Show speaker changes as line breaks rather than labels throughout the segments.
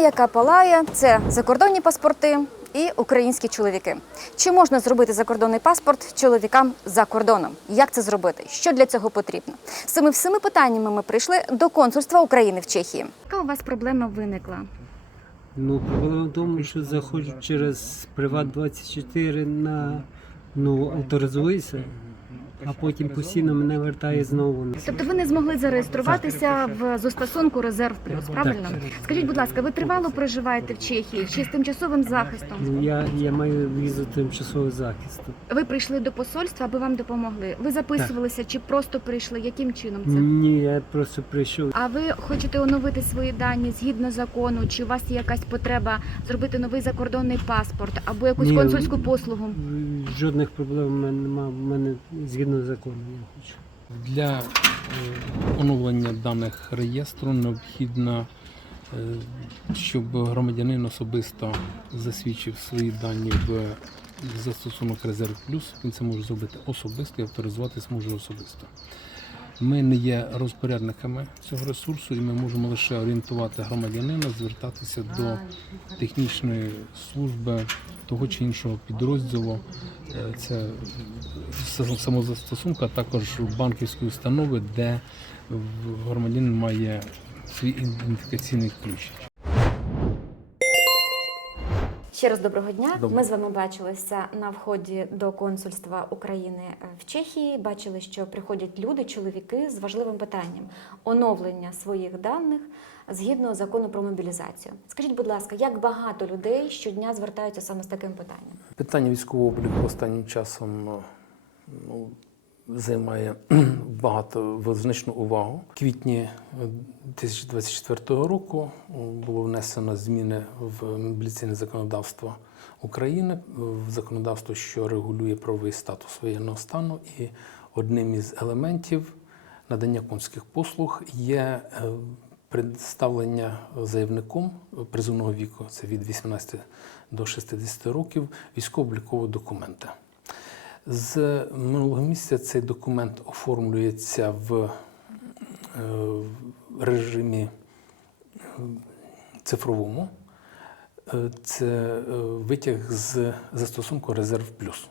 Яка палає, це закордонні паспорти і українські чоловіки. Чи можна зробити закордонний паспорт чоловікам за кордоном? Як це зробити? Що для цього потрібно? З всіми питаннями ми прийшли до консульства України в Чехії. Яка у вас проблема виникла?
Ну, проблема в тому, що заходжу через Приват 24 на ну, авторизуюся, а потім постійно мене вертає знову.
Тобто ви не змогли зареєструватися в застосунку Резерв Плюс, правильно? Скажіть, будь ласка, ви тривало проживаєте в Чехії чи з тимчасовим захистом?
Ну, я, я маю візу тимчасового захисту.
Ви прийшли до посольства, аби вам допомогли. Ви записувалися чи просто прийшли? Яким чином це?
Ні, я просто прийшов.
А ви хочете оновити свої дані згідно закону? Чи у вас є якась потреба зробити новий закордонний паспорт або якусь
Ні.
консульську послугу?
Жодних проблем в мене немає. В мене згідно закону я хочу.
Для е, оновлення даних реєстру необхідно, е, щоб громадянин особисто засвідчив свої дані в застосунок Резерв Плюс. Він це може зробити особисто і авторизуватись може особисто. Ми не є розпорядниками цього ресурсу, і ми можемо лише орієнтувати громадянина, звертатися до технічної служби того чи іншого підрозділу. Е, Це самозастосунка, а також банківської установи, де громадянин має свій ідентифікаційний ключ.
Ще раз доброго дня.
Доброго.
Ми з вами бачилися на вході до консульства України в Чехії. Бачили, що приходять люди, чоловіки з важливим питанням оновлення своїх даних згідно закону про мобілізацію. Скажіть, будь ласка, як багато людей щодня звертаються саме з таким питанням?
Питання військового обліку останнім часом е, ну, займає багато визначну увагу. В квітні е, 2024 року е, було внесено зміни в мобілізаційне законодавство України, в законодавство, що регулює правовий статус воєнного стану, і одним із елементів надання консульських послуг є е, представлення заявником призовного віку, це від 18 до 60 років, військово-облікового документа. З минулого місяця цей документ оформлюється в е, режимі е, цифровому. Е, Це витяг з застосунку Резерв Плюс.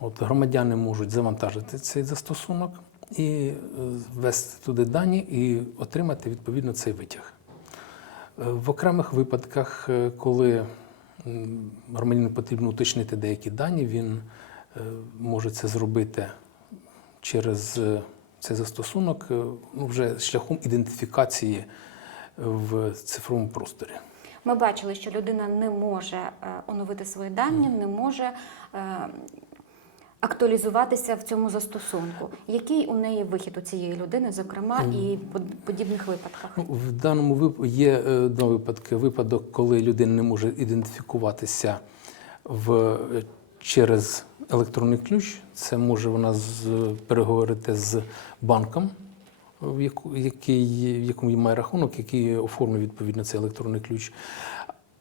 От громадяни можуть завантажити цей застосунок і ввести туди дані і отримати відповідно цей витяг. В окремих випадках, коли громадянину потрібно уточнити деякі дані, він може це зробити через е, цей застосунок е, ну, вже шляхом ідентифікації в цифровому просторі.
Ми бачили, що людина не може е, оновити свої дані, не може е, актуалізуватися в цьому застосунку. Який у неї вихід у цієї людини, зокрема, і в подібних випадках?
Ну, в даному випадку є е, два випадки. Випадок, коли людина не може ідентифікуватися в, е, через електронний ключ. Це може вона з, переговорити з банком, в, який, в якому має рахунок, який оформив відповідно цей електронний ключ.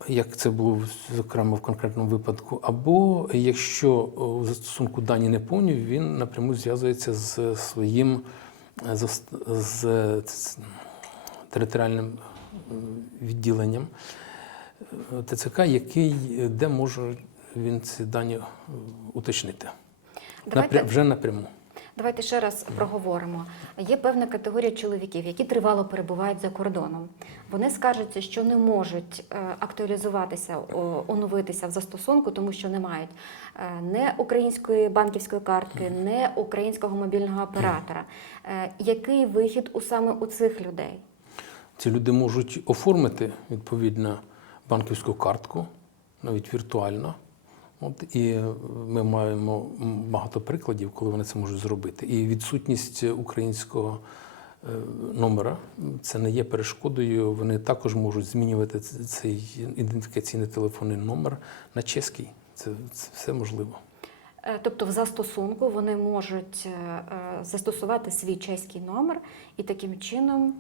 Як це було зокрема в конкретному випадку, або якщо в застосунку дані не повні, він напряму зв'язується з своїм зас- з, е, територіальним відділенням е, ТЦК, який, де може він ці дані е, уточнити.
Давайте-
Напря- вже напряму.
Давайте ще раз проговоримо. Є певна категорія чоловіків, які тривало перебувають за кордоном. Вони скаржаться, що не можуть е, актуалізуватися, оновитися в застосунку, тому що не мають е, не української банківської картки, не українського мобільного оператора. Який вихід у саме у цих людей?
Ці люди можуть оформити відповідно банківську картку, навіть віртуально. От, і ми маємо багато прикладів, коли вони це можуть зробити. І відсутність українського е, номера це не є перешкодою. Вони також можуть змінювати цей ідентифікаційний телефонний номер на чеський. Це, це все можливо.
Е, Тобто в застосунку вони можуть е, застосувати свій чеський номер і таким чином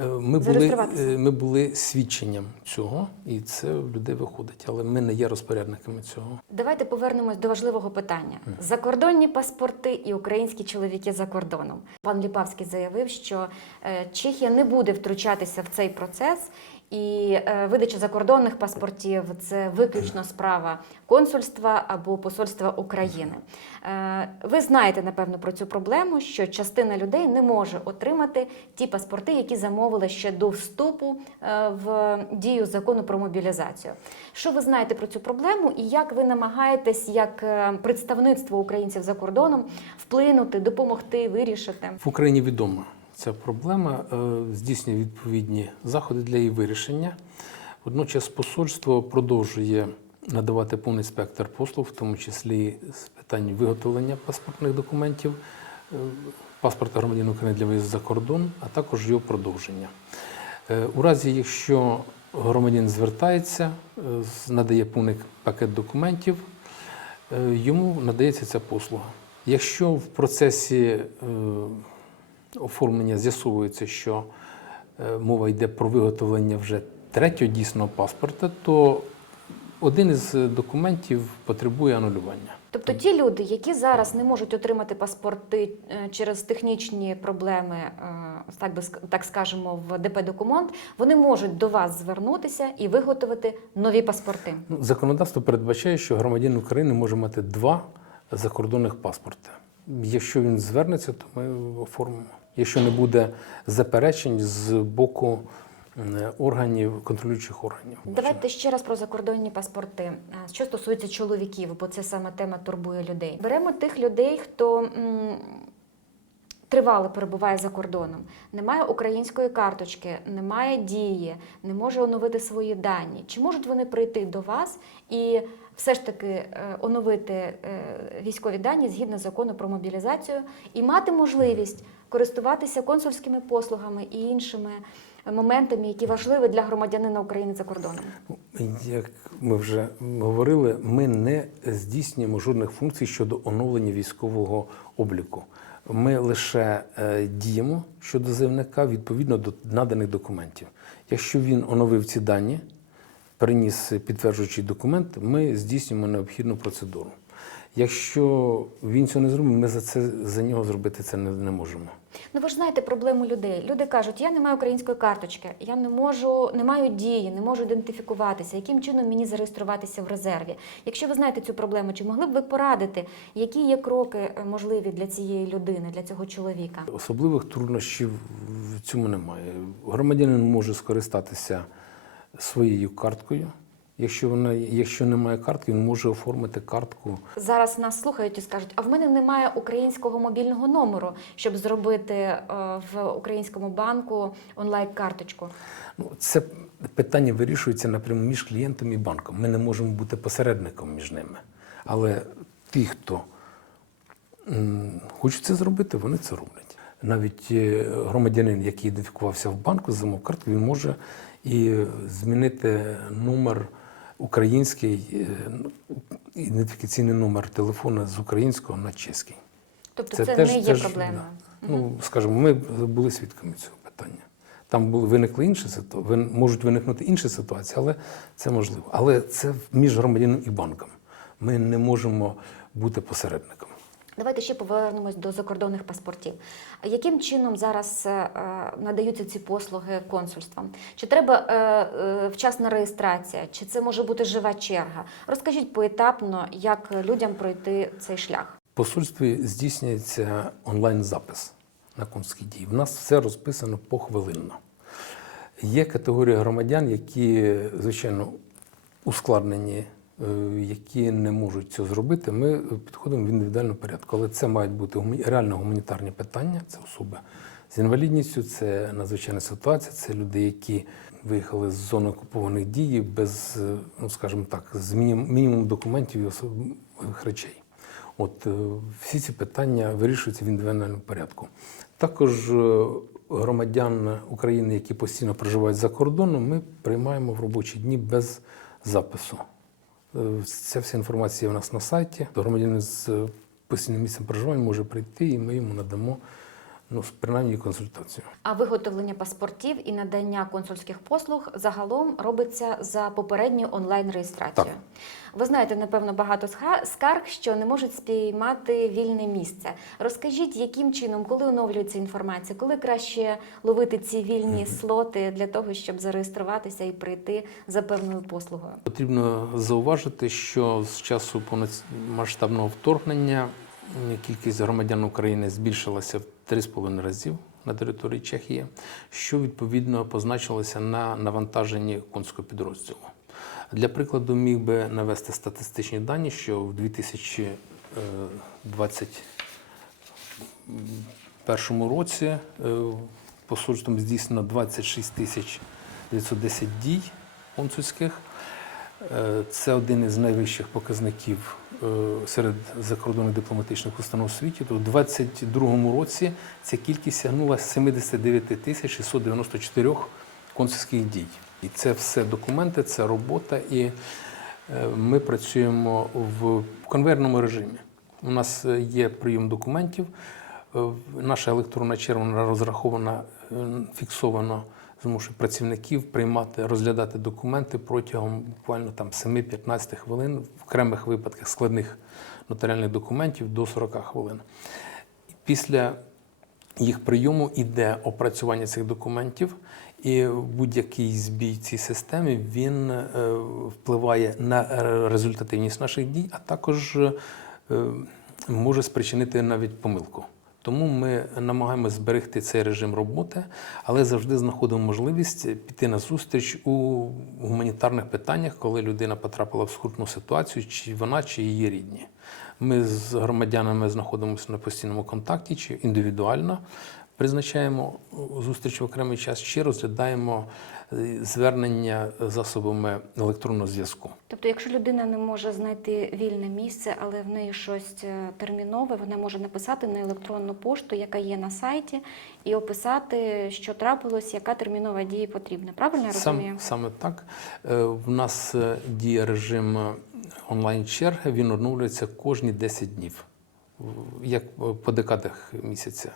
Ми були, е, ми були свідченням цього, і це в людей виходить, але ми не є розпорядниками цього.
Давайте повернемось до важливого питання: закордонні паспорти і українські чоловіки за кордоном. Пан Ліпавський заявив, що е, Чехія не буде втручатися в цей процес І е, видача закордонних паспортів це виключно справа консульства або посольства України. Е, Ви знаєте, напевно, про цю проблему, що частина людей не може отримати ті паспорти, які замовили ще до вступу е, в дію закону про мобілізацію. Що ви знаєте про цю проблему і як ви намагаєтесь, як представництво українців за кордоном, вплинути, допомогти, вирішити?
В Україні відома ця проблема, е, здійснює відповідні заходи для її вирішення. Водночас посольство продовжує надавати повний спектр послуг, в тому числі з питань виготовлення паспортних документів, е, паспорта громадянина України для виїзду за кордон, а також його продовження. Е, У разі, якщо громадянин звертається, надає повний пакет документів, йому надається ця послуга. Якщо в процесі оформлення з'ясовується, що е, мова йде про виготовлення вже третього дійсного паспорта, то один із документів потребує анулювання.
Тобто ті люди, які зараз не можуть отримати паспорти е, через технічні проблеми, е, так би так скажемо, в ДП документ, вони можуть до вас звернутися і виготовити нові паспорти.
Ну, Законодавство передбачає, що громадянин України може мати два закордонних паспорти. Якщо він звернеться, то ми оформимо. Якщо не буде заперечень з боку органів, контролюючих органів.
Давайте ще раз про закордонні паспорти. Що стосується чоловіків, бо це саме тема турбує людей. Беремо тих людей, хто тривало перебуває за кордоном, немає української карточки, немає дії, не може оновити свої дані. Чи можуть вони прийти до вас і все ж таки е, оновити е, військові дані згідно закону про мобілізацію і мати можливість користуватися консульськими послугами і іншими моментами, які важливі для громадянина України за кордоном?
Як ми вже говорили, ми не здійснюємо жодних функцій щодо оновлення військового обліку. Ми лише е, діємо щодо заявника відповідно до наданих документів. Якщо він оновив ці дані, приніс підтверджуючий документ, ми здійснюємо необхідну процедуру. Якщо він цього не зробить, ми за це за нього зробити це не, не можемо.
Ну ви ж знаєте проблему людей. Люди кажуть, я не маю української карточки, я не можу, не маю дії, не можу ідентифікуватися. Яким чином мені зареєструватися в резерві? Якщо ви знаєте цю проблему, чи могли б ви порадити, які є кроки е, можливі для цієї людини, для цього чоловіка?
Особливих труднощів в цьому немає. Громадянин може скористатися своєю карткою. Якщо вона, якщо немає картки, він може оформити картку.
Зараз нас слухають і скажуть, а в мене немає українського мобільного номеру, щоб зробити е, в українському банку онлайн-карточку.
Ну, це питання вирішується напряму між клієнтом і банком. Ми не можемо бути посередником між ними. Але ті, хто хочуть це зробити, вони це роблять. Навіть е, громадянин, який ідентифікувався в банку, замов картку, він може і змінити номер український, е, ну, ідентифікаційний номер телефона з українського на чеський.
Тобто це, не є проблемою.
да. Ну, скажімо, ми були свідками цього питання. Там були виникли інші ситуації, можуть виникнути інші ситуації, але це можливо. Але це між громадянином і банком. Ми не можемо бути посередником.
Давайте ще повернемось до закордонних паспортів. Яким чином зараз е, е, надаються ці послуги консульствам? Чи треба е, вчасна реєстрація, чи це може бути жива черга? Розкажіть поетапно, як людям пройти цей шлях.
Посольстві здійснюється онлайн-запис на консульські дії. В нас все розписано похвилинно. Є категорія громадян, які, звичайно, ускладнені, які не можуть цього зробити. Ми підходимо в індивідуальному порядку. Але це мають бути реально гуманітарні питання. Це особи з інвалідністю, це надзвичайна ситуація, це люди, які виїхали з зони окупованих дій без, е, ну скажімо так, з мінімум, документів і особливих речей. От е, всі ці питання вирішуються в індивідуальному порядку. Також е, громадян України, які постійно проживають за кордоном, ми приймаємо в робочі дні без запису. Е, Ця вся інформація у нас на сайті. Громадянин з е, постійним місцем проживання може прийти, і ми йому надамо ну, принаймні консультацію.
А виготовлення паспортів і надання консульських послуг загалом робиться за попередню онлайн реєстрацію. Ви знаєте, напевно, багато скарг, що не можуть спіймати вільне місце. Розкажіть, яким чином, коли оновлюється інформація, коли краще ловити ці вільні слоти для того, щоб зареєструватися і прийти за певною послугою?
Потрібно зауважити, що з часу повномасштабного вторгнення кількість громадян України збільшилася в 3,5 разів на території Чехії, що відповідно позначилося на навантаженні конського підрозділу. Для прикладу, міг би навести статистичні дані, що в 2021 році е, посольством здійснено 26 тисяч 910 дій консульських. Е, Це один із найвищих показників е, серед закордонних дипломатичних установ світі. То у 2022 році ця кількість сягнула 79 тисяч 694 консульських дій. І це все документи, це робота, і е, ми працюємо в конвейерному режимі. У нас є прийом документів. Наша електронна черга вона розрахована фіксовано змушує працівників приймати, розглядати документи протягом буквально там 7-15 хвилин, в окремих випадках складних нотаріальних документів до 40 хвилин. Після їх прийому йде опрацювання цих документів, і будь-який збій в цій системі він е, впливає на результативність наших дій, а також е, може спричинити навіть помилку. Тому ми намагаємося зберегти цей режим роботи, але завжди знаходимо можливість піти на зустріч у гуманітарних питаннях, коли людина потрапила в скрутну ситуацію, чи вона, чи її рідні. Ми з громадянами знаходимося на постійному контакті, чи індивідуально призначаємо зустріч в окремий час, чи розглядаємо е, звернення засобами електронного зв'язку.
Тобто, якщо людина не може знайти вільне місце, але в неї щось е, термінове, вона може написати на електронну пошту, яка є на сайті, і описати, що трапилось, яка термінова дія потрібна. Правильно я розумію?
Сам, саме так. Е, В нас е, діє режим онлайн-черги, він оновлюється кожні 10 днів, як по декадах місяця.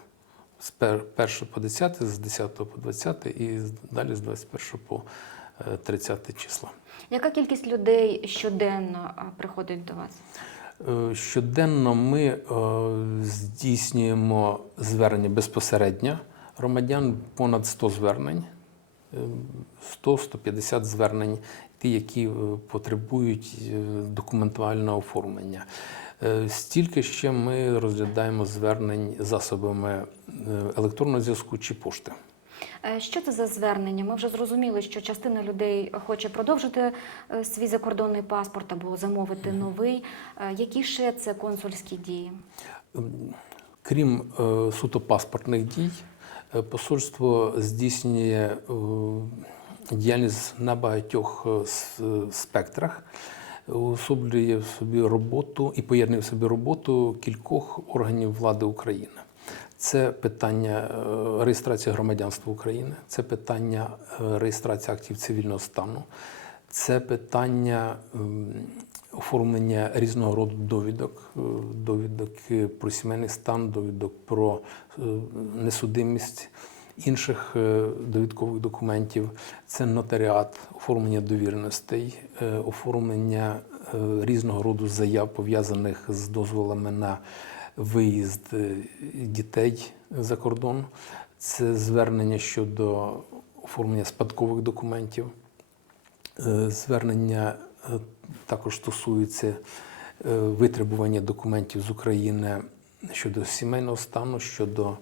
З 1 по 10, з 10 по 20 і далі з 21 по е, 30 числа.
Яка кількість людей щоденно приходить до вас?
Е, Щоденно ми е, здійснюємо звернення безпосередньо громадян, понад 100 звернень, е, 100-150 звернень, ті, які е, потребують е, документального оформлення. Е, Стільки ще ми розглядаємо звернень засобами е, електронного зв'язку чи пошти.
Е, Що це за звернення? Ми вже зрозуміли, що частина людей хоче продовжити е, свій закордонний паспорт або замовити новий. Е, Які ще це консульські дії?
Крім е, суто паспортних дій, посольство здійснює діяльність на багатьох спектрах, уособлює в собі роботу і поєднує в собі роботу кількох органів влади України. Це питання е, реєстрації громадянства України, це питання е, реєстрації актів цивільного стану, це питання оформлення різного роду довідок, е, довідок про сімейний стан, довідок про несудимість інших довідкових документів, це нотаріат, оформлення довіреностей, е, оформлення різного роду заяв, пов'язаних з дозволами на виїзд е, дітей за кордон, це звернення щодо оформлення спадкових документів. Е, Звернення е, також стосується витребування документів з України щодо сімейного стану, щодо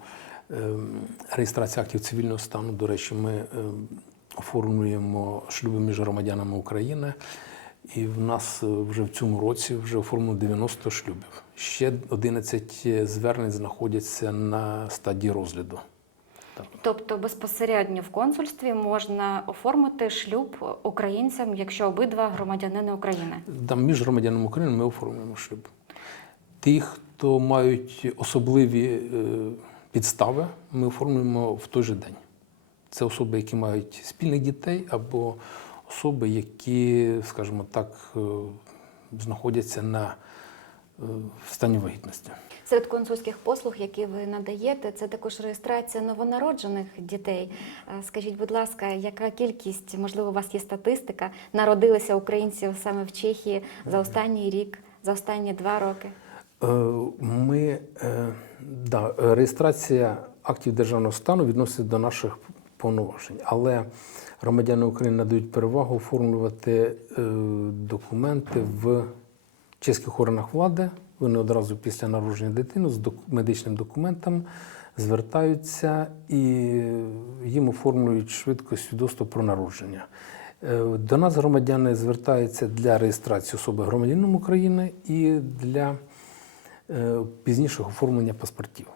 реєстрації актів цивільного стану. До речі, ми оформлюємо шлюби між громадянами України. І в нас е, вже в цьому році вже оформлено 90 шлюбів. Ще 11 звернень знаходяться на стадії розгляду.
Тобто безпосередньо в консульстві можна оформити шлюб українцям, якщо обидва громадянини України.
Там між громадянами України ми оформлюємо шлюб. Ті, хто мають особливі е, підстави, ми оформлюємо в той же день. Це особи, які мають спільних дітей, або особи, які, скажімо так, е, знаходяться на в стані вагітності.
Серед консульських послуг, які ви надаєте, це також реєстрація новонароджених дітей. Е, Скажіть, будь ласка, яка кількість, можливо, у вас є статистика, народилися українців саме в Чехії за останній рік, за останні два роки?
Е, Ми, е, да, е, реєстрація актів державного стану відноситься до наших повноважень, але громадяни України надають перевагу оформлювати е, документи в чеських органах влади. Вони одразу після народження дитини з медичним документом звертаються і їм оформлюють швидко свідоцтво про народження. Е, До нас громадяни звертаються для реєстрації особи громадянином України і для е, пізнішого оформлення паспортів.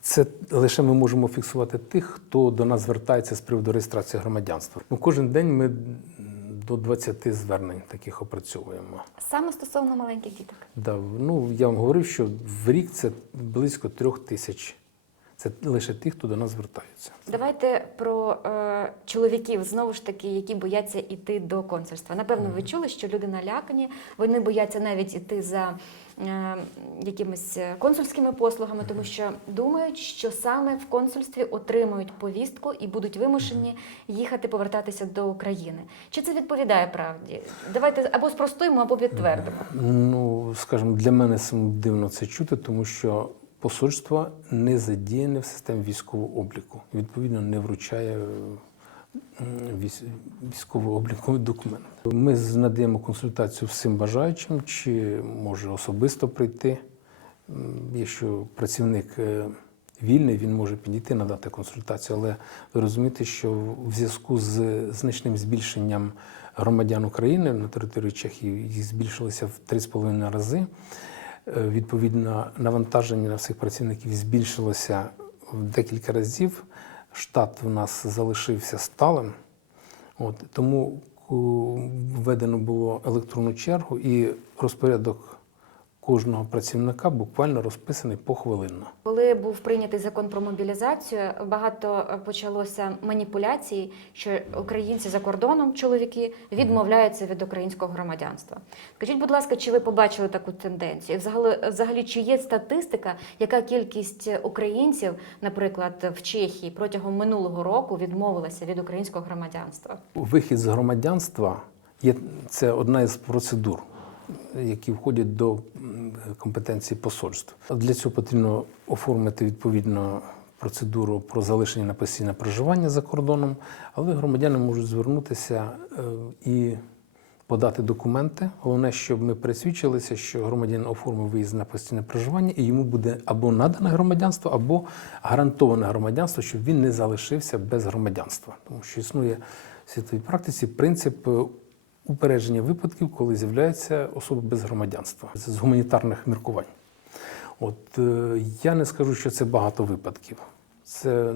Це лише ми можемо фіксувати тих, хто до нас звертається з приводу реєстрації громадянства. Ну, кожен день ми до 20 звернень таких опрацьовуємо.
Саме стосовно маленьких діток.
Да, ну, я вам говорив, що в рік це близько трьох тисяч. Це лише ті, хто до нас звертаються.
Давайте про е, чоловіків знову ж таки, які бояться йти до консульства. Напевно, ви чули, що люди налякані, вони бояться навіть іти за якимись е, консульськими послугами, тому що думають, що саме в консульстві отримують повістку і будуть вимушені їхати повертатися до України. Чи це відповідає правді? Давайте або спростуємо, або підтвердимо.
Ну, скажімо, для мене саме дивно це чути, тому що посольство не задіяне в системі військового обліку. Відповідно, не вручає військ- військово-обліковий документ. Ми надаємо консультацію всім бажаючим, чи може особисто прийти. Якщо працівник е, вільний, він може підійти надати консультацію. Але ви розумієте, що в зв'язку з значним збільшенням громадян України на території Чехії їх збільшилося в 3,5 рази. Е, Відповідно, навантаження на всіх працівників збільшилося в декілька разів. Штат у нас залишився сталим. От, тому введено було електронну чергу і розпорядок кожного працівника буквально розписаний похвилинно.
Коли був прийнятий закон про мобілізацію, багато е, почалося маніпуляцій, що українці за кордоном, чоловіки, відмовляються від українського громадянства. Скажіть, будь ласка, чи ви побачили таку тенденцію? Взагалі, взагалі, чи є статистика, яка кількість українців, наприклад, в Чехії протягом минулого року відмовилася від українського громадянства?
Вихід з громадянства є це одна із процедур, які входять до компетенції посольств. Для цього потрібно оформити відповідно процедуру про залишення на постійне проживання за кордоном, але громадяни можуть звернутися е, і подати документи. Головне, щоб ми пересвідчилися, що громадянин оформив виїзд на постійне проживання, і йому буде або надане громадянство, або гарантоване громадянство, щоб він не залишився без громадянства. Тому що існує в світовій практиці принцип е, упередження випадків, коли з'являються особи без громадянства з гуманітарних міркувань. От е, я не скажу, що це багато випадків. Це,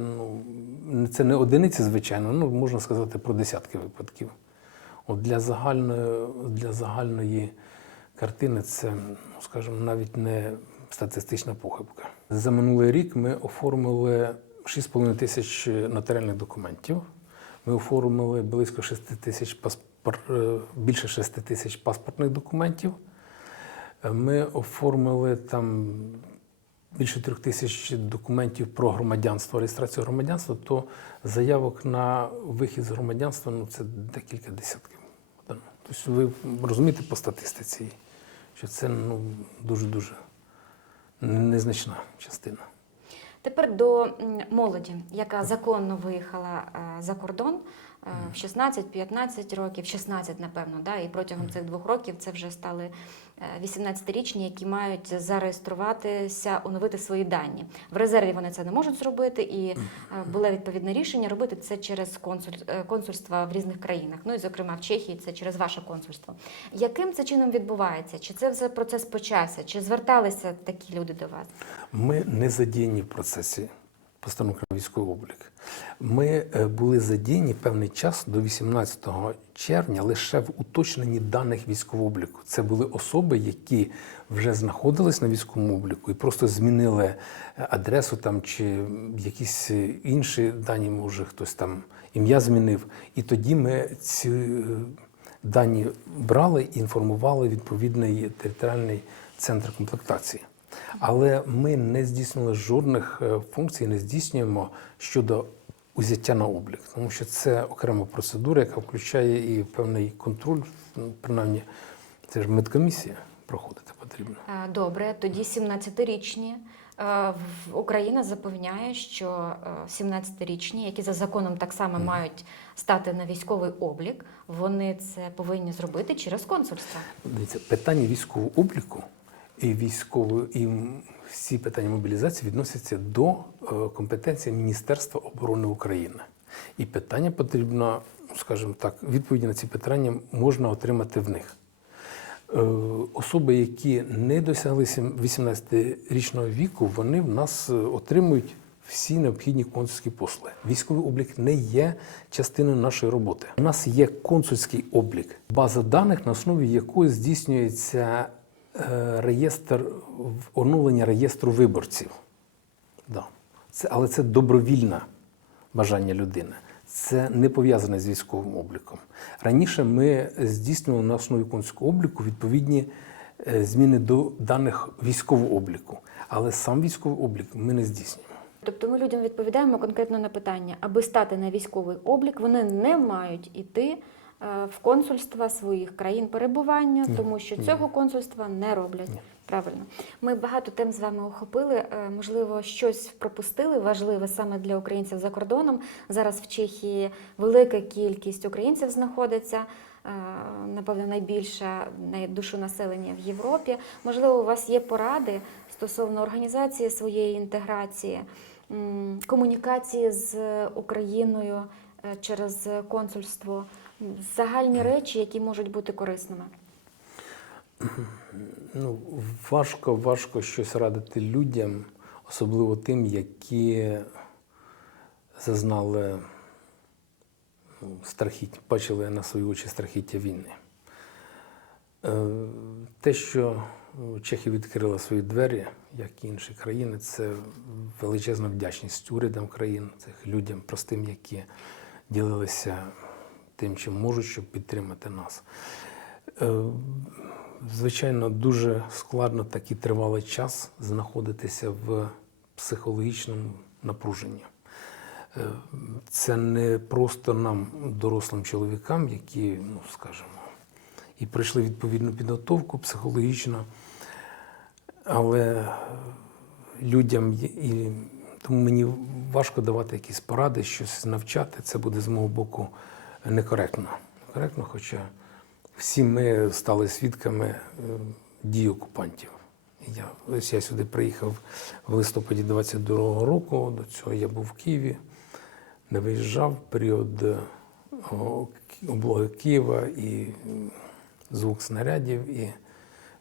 ну, це не одиниці, звичайно, ну можна сказати про десятки випадків. От для загальної, для загальної картини це, ну, скажімо, навіть не статистична похибка. За минулий рік ми оформили 6,5 тисяч нотаріальних документів. Ми оформили близько 6 тисяч паспор... е, більше 6 тисяч паспортних документів. Е, Ми оформили там більше трьох тисяч документів про громадянство, реєстрацію громадянства, то заявок на вихід з громадянства ну, це декілька десятків. Тобто ви розумієте по статистиці, що це ну, дуже-дуже незначна частина.
Тепер до молоді, яка законно виїхала е, за кордон е, в 16-15 років, 16, напевно, да, і протягом цих двох років це вже стали 18-річні, які мають зареєструватися, оновити свої дані. В резерві вони це не можуть зробити, і е, було відповідне рішення робити це через консуль, е, консульства в різних країнах. Ну і зокрема в Чехії це через ваше консульство. Яким це чином відбувається? Чи це вже процес почався? Чи зверталися такі люди до вас?
Ми не задіяні в процесі постановки на військовий облік. Ми е, були задіяні певний час до 18 червня лише в уточненні даних військового обліку. Це були особи, які вже знаходились на військовому обліку і просто змінили е, адресу там чи якісь е, інші дані, може хтось там ім'я змінив. І тоді ми ці дані брали і інформували відповідний територіальний центр комплектації. Але ми не здійснили жодних е, функцій, не здійснюємо щодо узяття на облік, тому що це окрема процедура, яка включає і певний контроль, принаймні, це ж медкомісія проходити потрібно.
Е, Добре, тоді 17-річні. Е, Україна запевняє, що е, 17-річні, які за законом так само мають стати на військовий облік, вони це повинні зробити через консульство.
Дивіться, питання військового обліку і військової і всі питання мобілізації відносяться до е, компетенції Міністерства оборони України. І питання потрібно, скажімо так, відповіді на ці питання можна отримати в них. Е, Особи, які не досягли 18-річного віку, вони в нас е, отримують всі необхідні консульські послуги. Військовий облік не є частиною нашої роботи. У нас є консульський облік, база даних, на основі якої здійснюється реєстр в- оновлення реєстру виборців. Да. Це, але це добровільне бажання людини. Це не пов'язане з військовим обліком. Раніше ми здійснювали на основі консульського обліку відповідні е, зміни до даних військового обліку. Але сам військовий облік ми не здійснюємо.
Тобто ми людям відповідаємо конкретно на питання, аби стати на військовий облік, вони не мають іти е, в консульства своїх країн перебування, тому що цього консульства не роблять. Правильно, ми багато тем з вами охопили. Е, Можливо, щось пропустили важливе саме для українців за кордоном. Зараз в Чехії велика кількість українців знаходиться. е, Напевно, найбільша на душу населення в Європі. Можливо, у вас є поради стосовно організації своєї інтеграції, комунікації з Україною е, через консульство, загальні речі, які можуть бути корисними.
Ну, важко, важко щось радити людям, особливо тим, які зазнали ну, страхіття, бачили на свої очі страхіття війни. Е, Те, що Чехія відкрила свої двері, як і інші країни, це величезна вдячність урядам країн, цих людям простим, які ділилися тим, чим можуть, щоб підтримати нас. Е, Звичайно, дуже складно такий тривалий час знаходитися в психологічному напруженні. Е, Це не просто нам, дорослим чоловікам, які, ну скажімо, і пройшли відповідну підготовку психологічно, але людям і тому мені важко давати якісь поради, щось навчати. Це буде з мого боку некоректно. Некоректно, хоча всі ми стали свідками е, дій окупантів. Я, ось я сюди приїхав в листопаді 22-го року. До цього я був в Києві, не виїжджав період е, облоги Києва і звук снарядів, і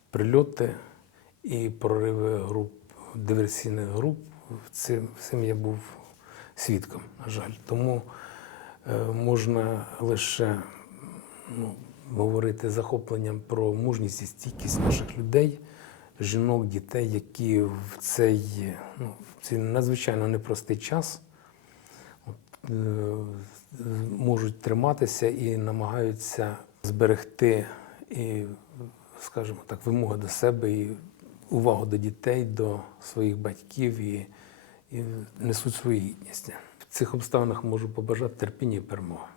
прильоти, і прориви груп, диверсійних груп. Цим, цим я був свідком, на жаль. Тому можна лише ну, говорити захопленням про мужність і стійкість наших людей, жінок, дітей, які в цей, ну, в цей надзвичайно непростий час от, е, можуть триматися і намагаються зберегти і, скажімо так, вимоги до себе і увагу до дітей, до своїх батьків і, і несуть свою гідність. Цих обставинах можу побажати терпіння і перемоги.